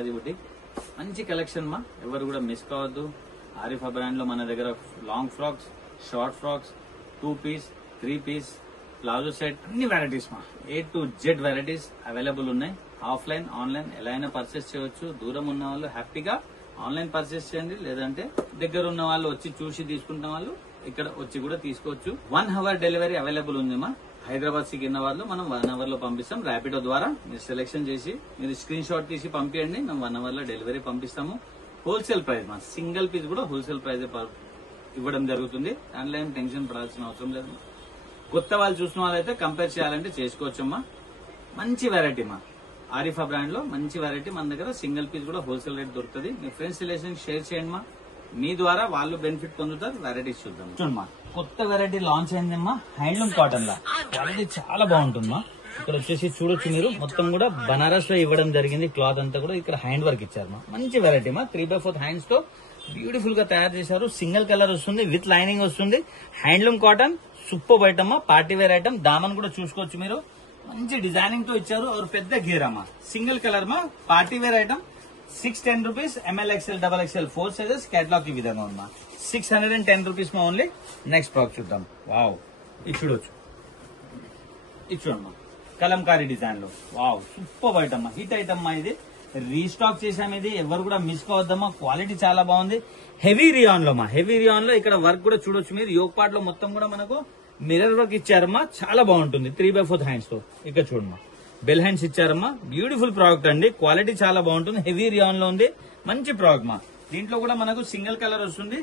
Balaji boutique. మంచి collection మా, ఎవరు కూడా మిస్ కావద్దు. ఆరిఫా బ్రాండ్ లో మన దగ్గర long frocks, short frocks, 2 piece, 3 piece, palazzo set, అన్ని వెరైటీస్ మా, A to Z varieties available ఉన్నాయి. ఆఫ్లైన్ ఆన్లైన్ ఎలా అయినా పర్చేస్ చేయవచ్చు. దూరం ఉన్న వాళ్ళు హ్యాపీగా ఆన్లైన్ పర్చేస్ చేయండి, లేదంటే దగ్గర ఉన్న వాళ్ళు వచ్చి చూసి తీసుకుంటున్న వాళ్ళు ఇక్కడ వచ్చి కూడా తీసుకోవచ్చు. 1 hour డెలివరీ అవైలబుల్ ఉంది మా. హైదరాబాద్ సికింద్రాబాద్ లో మనం 1 hour లో పంపిస్తాం. ర్యాపిడో ద్వారా మీరు సెలెక్షన్ చేసి మీరు స్క్రీన్ షాట్ తీసి పంపించండి, మేము 1 hour లో డెలివరీ పంపిస్తాము. హోల్సేల్ ప్రైస్ మా, సింగిల్ పీస్ కూడా హోల్సేల్ ప్రైస్ ఇవ్వడం జరుగుతుంది. దాంట్లో ఏం టెన్షన్ పడాల్సిన అవసరం లేదు. కొత్త వాళ్ళు చూసిన వాళ్ళైతే కంపేర్ చేయాలంటే చేసుకోవచ్చమ్మా. మంచి వెరైటీ మా, ఆరిఫా బ్రాండ్ లో మంచి వెరైటీ మన దగ్గర. సింగిల్ పీస్ కూడా హోల్సేల్ రేట్ దొరుకుతుంది. మీ ఫ్రెండ్స్ రిలేషన్ షేర్ చేయండి మా, మీ ద్వారా వాళ్ళు బెనిఫిట్ పొందుతారు. వెరైటీస్ చూద్దాం. చూడమ్మా, కొత్త వెరైటీ లాంచ్ అయిందమ్మా, హ్యాండ్లూమ్ కాటన్ లా. క్వాలిటీ చాలా బాగుంటుందమ్మా. ఇక్కడ వచ్చేసి చూడొచ్చు మీరు, మొత్తం కూడా బనారస్ లో ఇవ్వడం జరిగింది. క్లాత్ అంతా కూడా ఇక్కడ హ్యాండ్ వర్క్ ఇచ్చారు మా. మంచి వెరైటీ మా, 3/4 హ్యాండ్స్ తో బ్యూటిఫుల్ గా తయారు చేశారు. సింగిల్ కలర్ వస్తుంది, విత్ లైనింగ్ వస్తుంది. Handloom cotton super item, party wear item. దామన్ కూడా చూసుకోవచ్చు మీరు, మంచి డిజైనింగ్ తో ఇచ్చారు. और పెద్ద గేరమ్మా, సింగిల్ కలర్ మా, party wear item. 610 rupees, ML XL XXL 4 sizes. Catalogue ఈ విధంగా ఉందా, 610 రూపీస్ మా ఓన్లీ. నెక్స్ట్ ప్రాక్ చూద్దాం. వావ్, ఇది చూడొచ్చు, ఇది చూడమ్మా, కలంకారీ డిజైన్ లో. Wow, super item, hit item మా. ఇది రీస్టాక్ చేసాం, ఇది ఎవరు కూడా మిస్ కావద్దమ్మా. క్వాలిటీ చాలా బాగుంది. హెవీ రియాన్ లో మా, హెవీ రియాన్ లో ఇక్కడ వర్క్ కూడా చూడొచ్చు మీరు. యోగ్ పార్ట్ లో మొత్తం కూడా మనకు మిర్రర్ వర్క్ ఇచ్చారమ్మా, చాలా బాగుంటుంది. 3/4 హ్యాండ్స్ తో ఇక్కడ చూడమ్మా, బెల్ హ్యాండ్స్ ఇచ్చారమ్మా. బ్యూటిఫుల్ ప్రోడక్ట్ అండి, క్వాలిటీ చాలా బాగుంటుంది. హెవీ రియాన్ లో ఉంది, మంచి ప్రోడక్ట్ మా. దీంట్లో కూడా మనకు సింగిల్ కలర్ వస్తుంది.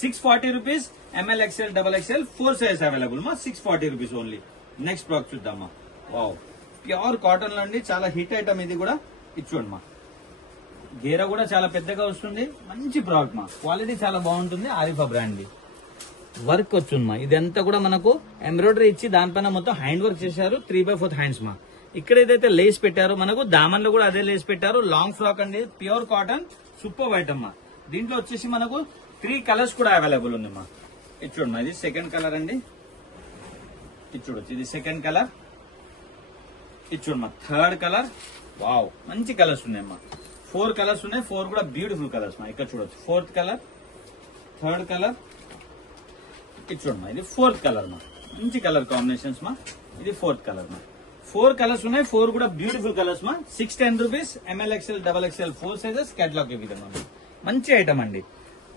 640 rupees, ML XL XXL 4 size available మా. 640 రూపీస్ ఓన్లీ. నెక్స్ట్ ప్రోడక్ట్ చూద్దామా. వావ్, ప్యూర్ కాటన్ లో అండి, చాలా హిట్ ఐటమ్ ఇది కూడా. ఇది చూడమ్మా, గేర కూడా చాలా పెద్దగా వస్తుంది. మంచి ప్రోడక్ట్ మా, క్వాలిటీ చాలా బాగుంటుంది. ఆరిఫా బ్రాండ్ వర్క్ వచ్చింది మా. ఇదంతా కూడా మనకు ఎంబ్రాయిడరీ ఇచ్చి దానిపైన మొత్తం హ్యాండ్ వర్క్ చేశారు. 3/4 హ్యాండ్స్ మా. ఇక్కడ ఏదైతే లేస్ పెట్టారో మనకు దామన్ లో కూడా అదే లేస్ పెట్టారు. లాంగ్ ఫ్రాక్ అండి, ప్యూర్ కాటన్, సూపర్ ఐటమ్ మా. దీంట్లో వచ్చేసి మనకు 3 కలర్స్ కూడా అవైలబుల్ ఉంది మా. ఇది చూడమ్మా, ఇది సెకండ్ కలర్ అండి. ఇది చూడొచ్చు, ఇది సెకండ్ కలర్. ఇది చూడమ్మా, థర్డ్ కలర్. వావ్, మంచి కలర్స్ ఉన్నాయమ్మా. 4 కలర్స్ ఉన్నాయి, 4 కూడా బ్యూటిఫుల్ కలర్స్ మా. ఇక్కడ చూడొచ్చు, 4th కలర్, థర్డ్ కలర్. ఇది చూడమ్మా, ఇది 4th కలర్ మా. మంచి కలర్ కాంబినేషన్స్ మా. ఇది 4th కలర్ మా. 4 కలర్స్ ఉన్నాయి, 4 కూడా బ్యూటిఫుల్ కలర్స్ మా. 610 rupees, ML XL XXL 4 sizes. Catalogue ఈ విధంగా ఉంది, మంచి ఐటమ్ అండి.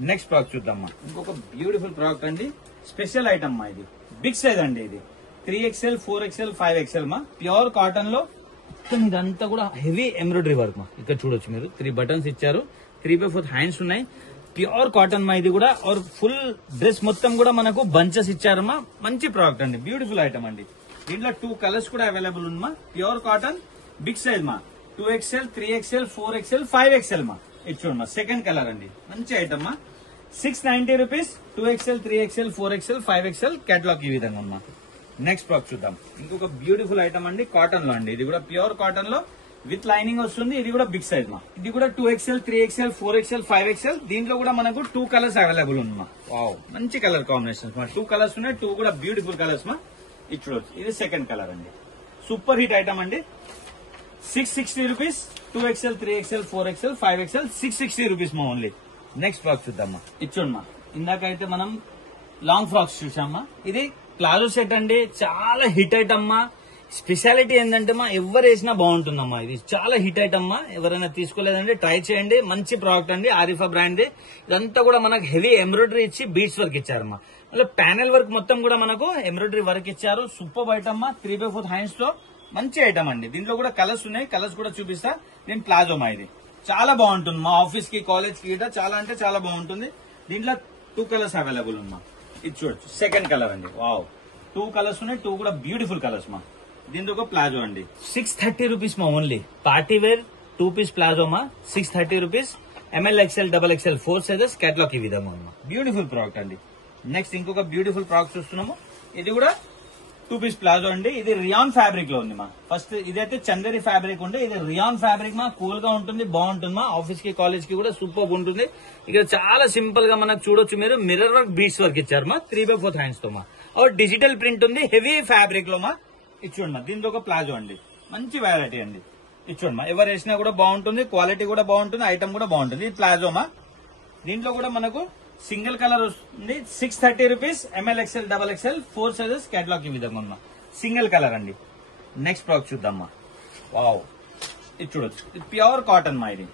నెక్స్ట్ ప్రోడక్ట్ చూద్దామా. ఇంకొక బ్యూటిఫుల్ ప్రోడక్ట్ అండి, స్పెషల్ ఐటమ్ మా. ఇది బిగ్ సైజ్ అండి, ఇది 3XL 4XL 5XL మా. ప్యూర్ కాటన్ లో ఇదంతా కూడా హెవీ ఎంబ్రాయిడరీ వర్క్ మా. ఇక్కడ చూడొచ్చు మీరు, 3 బటన్స్ ఇచ్చారు. 3/4 హ్యాండ్స్ ఉన్నాయి. ప్యూర్ కాటన్ మా ఇది కూడా. और ఫుల్ డ్రెస్ మొత్తం కూడా మనకు బంచెస్ ఇచ్చారమ్మా. మంచి ప్రోడక్ట్ అండి, బ్యూటిఫుల్ ఐటమ్ అండి. దీంట్లో 2 కలర్స్ కూడా అవైలబుల్ ఉంది మా. ప్యూర్ కాటన్, బిగ్ సైజ్ మా. 2XL 3XL 4XL 5XL మా. ఇది చూడమ్మా, సెకండ్ కలర్ అండి, మంచి ఐటమ్ మా. 690 rupees, 2XL 3XL 4XL 5XL. Catalogue ఈ విధంగా ఉందా. నెక్స్ట్ ప్రోడక్ట్ చూద్దాం. ఇంకొక బ్యూటిఫుల్ ఐటమ్ అండి, కాటన్ లో అండి. ఇది కూడా ప్యూర్ కాటన్ లో విత్ లైనింగ్ వస్తుంది. ఇది కూడా బిగ్ సైజ్ మా. ఇది కూడా 2XL 3XL 4XL 5XL. దీంట్లో కూడా మనకు 2 కలర్స్ అవైలబుల్ ఉంది మా. వావ్, మంచి కలర్ కాంబినేషన్స్ మా. 2 కలర్స్ ఉన్నాయి, 2 కూడా బ్యూటిఫుల్ కలర్స్ మా. ఇది చూడొచ్చు, ఇది సెకండ్ కలర్ అండి. సూపర్ హిట్ ఐటమ్ అండి. 660 rupees, 2XL 3XL 4XL 5XL. 660 rupees మా ఓన్లీ. నెక్స్ట్ ఫ్రాక్ చూద్దామా. ఇది చూడమ్మా, ఇందాకైతే మనం లాంగ్ ఫ్రాక్స్ చూసామా. ఇది ప్లాజో సెట్ అండి, చాలా హిట్ ఐటమ్ మా. స్పెషాలిటీ ఏంటంటే మా, ఎవరు వేసినా బాగుంటుందమ్మా. ఇది చాలా హిట్ ఐటమ్ మా. ఎవరైనా తీసుకోలేదండి ట్రై చేయండి, మంచి ప్రోడక్ట్ అండి. ఆరిఫా బ్రాండ్. ఇదంతా కూడా మనకు హెవీ ఎంబ్రాయిడరీ ఇచ్చి బీడ్స్ వర్క్ ఇచ్చారమ్మా. మళ్ళీ ప్యానెల్ వర్క్ మొత్తం కూడా మనకు ఎంబ్రాయిడరీ వర్క్ ఇచ్చారు. సూపర్ ఐటమ్ మా. 3/4 హ్యాండ్స్ లో మంచి ఐటమ్ అండి. దీంట్లో కూడా కలర్స్ ఉన్నాయి, కలర్స్ కూడా చూపిస్తా. దీని ప్లాజో మా. ఇది చాలా బాగుంటుంది మా, ఆఫీస్ కి కాలేజ్ కి చాలా అంటే చాలా బాగుంటుంది. దీంట్లో 2 కలర్స్ అవైలబుల్ ఉంది మా. ఇది చూడొచ్చు, సెకండ్ కలర్ అండి. వావ్, 2 కలర్స్ ఉన్నాయి, 2 కూడా బ్యూటిఫుల్ కలర్స్ మా. దీంతో ఒక ప్లాజో అండి. 630 రూపీస్ మా only. Party wear 2 piece palazzo మా. 630 rupees, ML XL XXL 4 sizes. Catalogue ఈ విధంగా ఉంది. బ్యూటిఫుల్ ప్రోడక్ట్ అండి. నెక్స్ట్ ఇంకొక బ్యూటిఫుల్ ప్రోడక్ట్ చూస్తున్నాము. ఇది కూడా 2 పీస్ ప్లాజో అండి. ఇది రియాన్ ఫ్యాబ్రిక్ లో ఉంది మా. ఫస్ట్ ఇదైతే చందేరి ఫ్యాబ్రిక్ ఉండే, ఇది రియాన్ ఫ్యాబ్రిక్ మా. కూల్ గా ఉంటుంది, బాగుంటుంది మా. ఆఫీస్ కి కాలేజ్ కి కూడా సూపర్ ఉంటుంది. ఇక్కడ చాలా సింపుల్ గా మనకు చూడొచ్చు మీరు, మిర్రర్ వర్క్ బీడ్స్ వర్క్ ఇచ్చారు మా. 3/4 హ్యాండ్స్ తో మా. డిజిటల్ ప్రింట్ ఉంది, హెవీ ఫ్యాబ్రిక్ లో మా. ఇది చూడండి, దీంతో ఒక ప్లాజో అండి, మంచి వెరైటీ అండి. ఇచ్చోండి ఎవరు వేసినా కూడా బాగుంటుంది, క్వాలిటీ కూడా బాగుంటుంది, ఐటమ్ కూడా బాగుంటుంది. ఇది ప్లాజోమా. దీంట్లో కూడా మనకు సింగిల్ కలర్ వస్తుంది. 630 rupees. ML XL XXL 4 sizes. Catalogue ఈ విధంగా ఉన్నా సింగిల్ కలర్ అండి. నెక్స్ట్ ప్రాడక్ట్ చూద్దామా. వావ్, ఇది చూడొచ్చు. ఇది ప్యూర్ కాటన్ మా. ఇది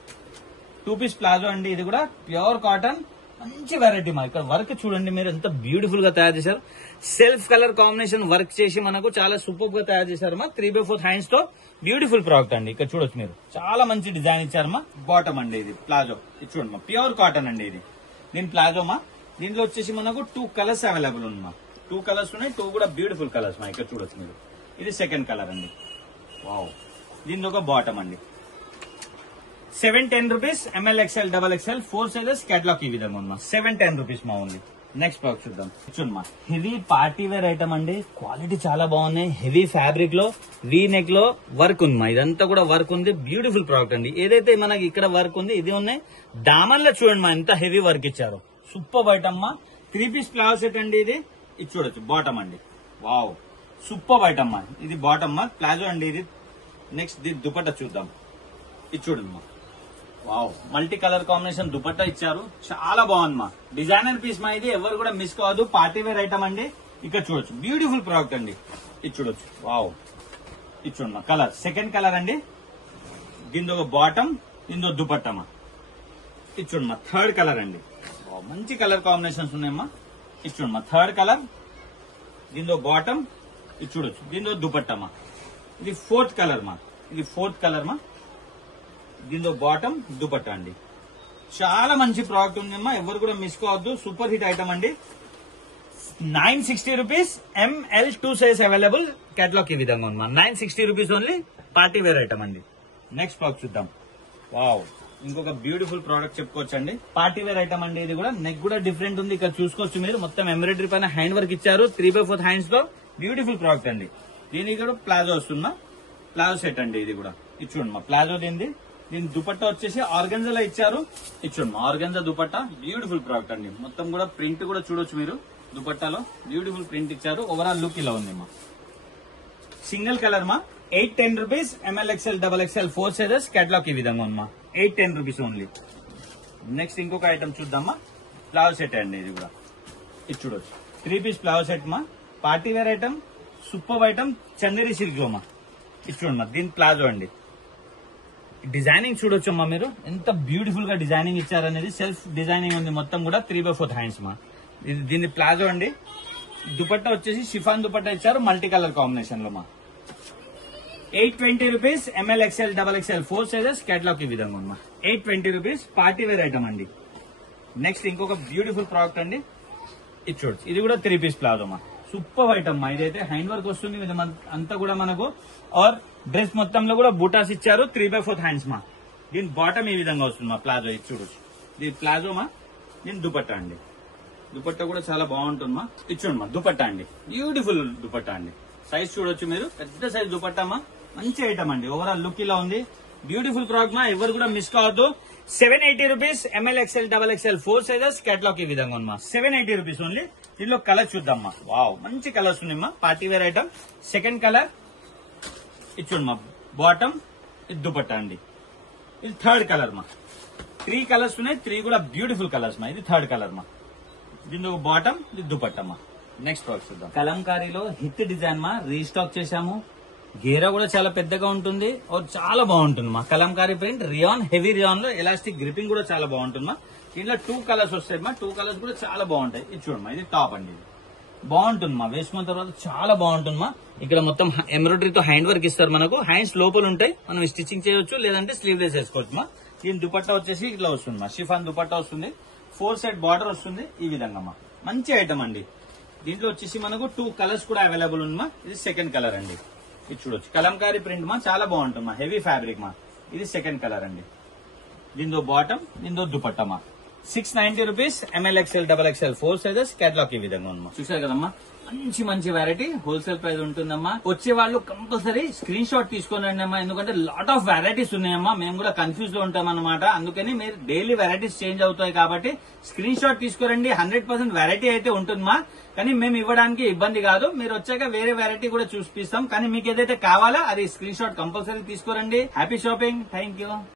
2 పీస్ ప్లాజో అండి. ఇది కూడా ప్యూర్ కాటన్, మంచి వెరైటీ మా. ఇక్కడ వర్క్ చూడండి మీరు ఎంత బ్యూటిఫుల్ గా తయారు చేశారు. సెల్ఫ్ కలర్ కాంబినేషన్ వర్క్ చేసి మనకు చాలా సూపర్ గా తయారు చేశారు మా. 3/4 హ్యాండ్స్ తో బ్యూటిఫుల్ ప్రోడక్ట్ అండి. ఇక్కడ చూడొచ్చు మీరు, చాలా మంచి డిజైన్ ఇచ్చారమ్మా. బాటమ్ అండి ఇది ప్లాజో. ఇది చూడండి మా, ప్యూర్ కాటన్ అండి ఇది. దీని ప్లాజో మా. దీంట్లో వచ్చేసి మనకు 2 కలర్స్ అవైలబుల్ ఉంది. 2 కలర్స్ ఉన్నాయి, 2 కూడా బ్యూటిఫుల్ కలర్స్ మా. ఇక్కడ చూడొచ్చు మీరు, ఇది సెకండ్ కలర్ అండి. వావ్, దీనిలో ఒక బాటమ్ అండి. 710 rupees. ML XL XXL 4 sizes. Catalogue ఈ విధంగా ఉంది. 710 రూపీస్ మా ఓన్లీ. నెక్స్ట్ ప్రాడక్ట్ చూద్దాం. చూడమ్మా, హెవీ పార్టీ వేర్ ఐటమ్ అండి. క్వాలిటీ చాలా బాగున్నాయి. హెవీ ఫ్యాబ్రిక్ లో వీ నెక్ లో వర్క్ ఉంది మా. ఇదంతా కూడా వర్క్ ఉంది. బ్యూటిఫుల్ ప్రోడక్ట్ అండి. ఏదైతే మనకి ఇక్కడ వర్క్ ఉంది ఇది ఉన్నాయి. దామన్ లో చూడండి మా, ఎంత హెవీ వర్క్ ఇచ్చారు. సూపర్ ఐటమ్ మా. 3 పీస్ ప్లాజో సెట్ అండి ఇది. ఇది చూడొచ్చు, బాటమ్ అండి. వావ్, సూపర్ ఐటమ్ మా. ఇది బాటమ్ మా, ప్లాజో అండి ఇది. నెక్స్ట్ దీని దుపట్టా చూద్దాం. ఇది చూడండి మా. Wow, multi colour combination dupatta ఇచ్చారు. చాలా బాగుంది మా. డిజైనర్ పీస్ మా. ఇది ఎవరు కూడా మిస్ కావద్దు. పార్టీ వేర్ ఐటమ్ అండి. ఇక్కడ చూడొచ్చు, బ్యూటిఫుల్ ప్రోడక్ట్ అండి. ఇది చూడొచ్చు. వావ్, ఇది చూడండి మా. కలర్ సెకండ్ కలర్ అండి. దీనిలో ఒక బాటమ్, దీనిలో దుపట్టా మా. ఇది చూడండి మా, థర్డ్ కలర్ అండి. వావ్, మంచి కలర్ కాంబినేషన్స్ ఉన్నాయమ్మా. ఇది చూడండి మా, థర్డ్ కలర్. దీనిలో బాటమ్, ఇది చూడొచ్చు. దీనిలో దుపట్టా మా. ఇది 4th కలర్ మా. ఇది 4th కలర్ మా. దీనిలో బాటమ్, దుపట్టా అండి. చాలా మంచి ప్రోడక్ట్ ఉందమ్మా. ఎవరు కూడా మిస్ కావద్దు. సూపర్ హిట్ ఐటమ్ అండి. 960 rupees. ML 2 size available. Catalogue ఈ విధంగా ఉంది. 960 rupees only. Party wear item అండి. నెక్స్ట్ ప్రోడక్ట్ చూద్దాం. వావ్, ఇంకొక బ్యూటిఫుల్ ప్రోడక్ట్ చెప్పుకోవచ్చండి. పార్టీ వేర్ ఐటమ్ అండి. ఇది కూడా నెక్ కూడా డిఫరెంట్ ఉంది. ఇక్కడ చూసుకోవచ్చు మీరు, మొత్తం ఎంబ్రాయిడరీ పైన హ్యాండ్ వర్క్ ఇచ్చారు. 3/4 హ్యాండ్స్ లో బ్యూటిఫుల్ ప్రోడక్ట్ అండి. దీనికి కూడా ప్లాజో వస్తుందా, ప్లాజో సెట్ అండి. ఇది కూడా ఇది చూడండి మా, ప్లాజో దీనిది. దీని దుపట్టా వచ్చేసి ఆర్గంజాలో ఇచ్చారు. ఇది చూడండి మా, ఆర్గంజా దుపట్టా. బ్యూటిఫుల్ ప్రోడక్ట్ అండి. మొత్తం కూడా ప్రింట్ కూడా చూడొచ్చు మీరు. దుపట్టాలో బ్యూటిఫుల్ ప్రింట్ ఇచ్చారు. ఓవరాల్ లుక్ ఇలా ఉంది మా. సింగిల్ కలర్ మా. 810 rupees. ML XL XXL 4 sizes. Catalogue ఈ విధంగా ఉంది మా. 810 రూపీస్ ఓన్లీ. నెక్స్ట్ ఇంకొక ఐటమ్ చూద్దామా. ప్లాజో సెట్ అండి. ఇది కూడా ఇది చూడొచ్చు. 3 పీస్ ప్లాజో సెట్ మా. Party wear item, super item. Chanderi silk లో మా. ఇది చూడండి మా, దీని ప్లాజో అండి. డిజైనింగ్ చూడొచ్చు అమ్మా మీరు, ఎంత బ్యూటిఫుల్ గా డిజైనింగ్ ఇచ్చారనేది. సెల్ఫ్ డిజైనింగ్ ఉంది మొత్తం కూడా. 3/4 హ్యాండ్స్ మా. దీన్ని ప్లాజో అండి. దుపట్టా వచ్చేసి షిఫాన్ దుపట్టా ఇచ్చారు, మల్టీ కలర్ కాంబినేషన్ లో మా. 820 rupees. ML XL XXL 4 sizes. Catalogue ఈ విధంగా ఉంది మా. 820 రూపీస్. పార్టీ వేర్ ఐటమ్ అండి. నెక్స్ట్ ఇంకొక బ్యూటిఫుల్ ప్రోడక్ట్ అండి. ఇది చూడొచ్చు. ఇది కూడా 3 పీస్ ప్లాజో మా. సూపర్ ఐటమ్ మా. ఇదైతే హ్యాండ్ వర్క్ వస్తుంది. ఇది అంతా కూడా మనకు ఆర్ డ్రెస్ మొత్తంలో కూడా బూటాస్ ఇచ్చారు. 3/4 హ్యాండ్స్ మా. దీని బాటమ్ ఈ విధంగా వస్తుంది మా. ప్లాజో ఇది చూడొచ్చు. దీని ప్లాజో మా. దీని దుపట్టా అండి. దుపట్టా కూడా చాలా బాగుంటుంది మా. ఇది చూడండి మా, దుపట్టా అండి. బ్యూటిఫుల్ దుపట్టా అండి. సైజ్ చూడొచ్చు మీరు, పెద్ద సైజ్ దుపట్టా మా. మంచి ఐటమ్ అండి. ఓవరాల్ లుక్ ఇలా ఉంది. బ్యూటిఫుల్ ప్రోడక్ట్ మా. ఎవరు కూడా మిస్ కావద్దు. 780 rupees. ML XL XXL 4 sizes. Catalogue ఈ విధంగా ఉంది మా. 780 రూపీస్ ఓన్లీ. దీనిలో కలర్ చూద్దాం మా. వావ్, మంచి కలర్స్ ఉన్నాయి మా. Party wear item. Second colour ఇది చూడండి మా, బాటమ్, ఇది దుపట్టా అండి. ఇది థర్డ్ కలర్ మా. 3 కలర్స్ ఉన్నాయి. 3 కూడా బ్యూటిఫుల్ కలర్స్ మా. ఇది థర్డ్ కలర్ మా. దీనిలో బాటమ్, ఇది దుపట్టా మా. నెక్స్ట్ ప్రాడక్ట్ చూద్దాం. కలంకారీలో హిట్ డిజైన్ మా. రీస్టాక్ చేశాము. గేరా కూడా చాలా పెద్దగా ఉంటుంది. చాలా బాగుంటుంది మా. Kalamkari print, rayon, heavy rayon లో ఎలాస్టిక్ గ్రిపింగ్ కూడా చాలా బాగుంటుంది మా. దీంట్లో 2 కలర్స్ వస్తాయి మా. 2 కలర్స్ కూడా చాలా బాగుంటాయి. ఇది చూడండి మా, ఇది టాప్ అండి. ఇది బాగుంటుంది మా. వేసుకున్న తర్వాత చాలా బాగుంటుంది మా. ఇక్కడ మొత్తం ఎంబ్రాయిడరీతో హ్యాండ్ వర్క్ ఇస్తారు మనకు. హ్యాండ్స్ లోపల ఉంటాయి, మనం స్టిచ్చింగ్ చేయొచ్చు, లేదంటే స్లీవ్లెస్ వేసుకోవచ్చు మా. దీని దుపట్టా వచ్చేసి ఇట్లా వస్తుంది మా. షిఫాన్ దుపట్టా వస్తుంది. 4 సైడ్ బార్డర్ వస్తుంది ఈ విధంగా మా. మంచి ఐటమ్ అండి. దీంట్లో వచ్చేసి మనకు 2 కలర్స్ కూడా అవైలబుల్ ఉంది మా. ఇది సెకండ్ కలర్ అండి. ఇది చూడొచ్చు. కలంకారీ ప్రింట్ మా, చాలా బాగుంటుంది మా. హెవీ ఫ్యాబ్రిక్ మా. ఇది సెకండ్ కలర్ అండి. దీంతో బాటమ్, దీంతో దుపట్టా మా. 690 rupees. ML XL XXL 4 sizes. Catalogue ఈ విధంగా ఉంది మా. చూసారు కదమ్మా, మంచి మంచి వెరైటీ హోల్సేల్ ప్రైస్ ఉంటుందమ్మా. వచ్చే వాళ్ళు కంపల్సరీ స్క్రీన్ షాట్ తీసుకోనండి అమ్మా, ఎందుకంటే లాట్ ఆఫ్ వెరైటీస్ ఉన్నాయమ్మా. మేము కూడా కన్ఫ్యూజ్ లో ఉంటాం అనమాట. అందుకని మీరు డైలీ వెరైటీస్ చేంజ్ అవుతాయి కాబట్టి స్క్రీన్ షాట్ తీసుకోరండి. 100% వెరైటీ అయితే ఉంటుందమ్మా, కానీ మేము ఇవ్వడానికి ఇబ్బంది కాదు. మీరు వచ్చాక వేరే వెరైటీ కూడా చూపిస్తాం, కానీ మీకు ఏదైతే కావాలో అది స్క్రీన్ షాట్ కంపల్సరీ తీసుకోరండి. Happy shopping. Thank you.